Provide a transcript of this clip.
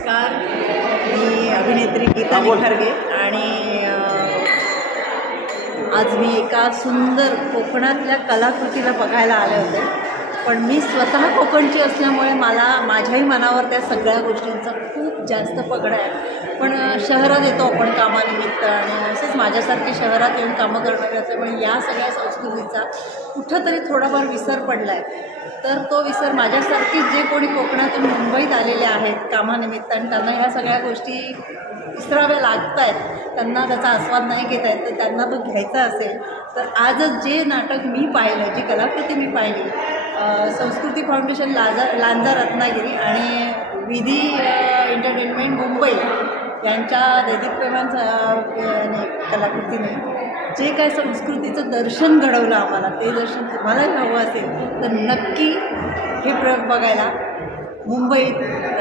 नमस्कार, मी अभिनेत्री गीता निखरगे आणि आज मी एका सुंदर कोकणातल्या कलाकृतीला बघायला आले होते. पण मी स्वतः कोकणची असल्यामुळे मला माझ्याही मनावर त्या सगळ्या गोष्टींचा खूप जास्त पगडा आहे. पण शहरात येतो आपण कामानिमित्त आणि असेच माझ्यासारखे शहरात येऊन कामं करणारे असल्यामुळे या सगळ्या संस्कृतीचा कुठंतरी थोडाफार विसर पडला आहे. तर तो विसर माझ्यासारखी जे कोणी कोकणातून मुंबईत आलेले आहेत कामानिमित्त आणि त्यांना ह्या सगळ्या गोष्टी विसराव्या लागत आहेत, त्यांना त्याचा आस्वाद नाही घेता येत, तर त्यांना तो घ्यायचा असेल तर आजच जे नाटक मी पाहिलं, जी कलाकृती मी पाहिली, संस्कृती फाउंडेशन लांजा रत्नागिरी आणि विधी एंटरटेनमेंट मुंबई यांच्या देदीप्यमान कलाकृतीने जे काय संस्कृतीचं दर्शन घडवलं आम्हाला, ते दर्शन तुम्हाला हवं असेल तर नक्की हे प्रयोग बघायला मुंबईत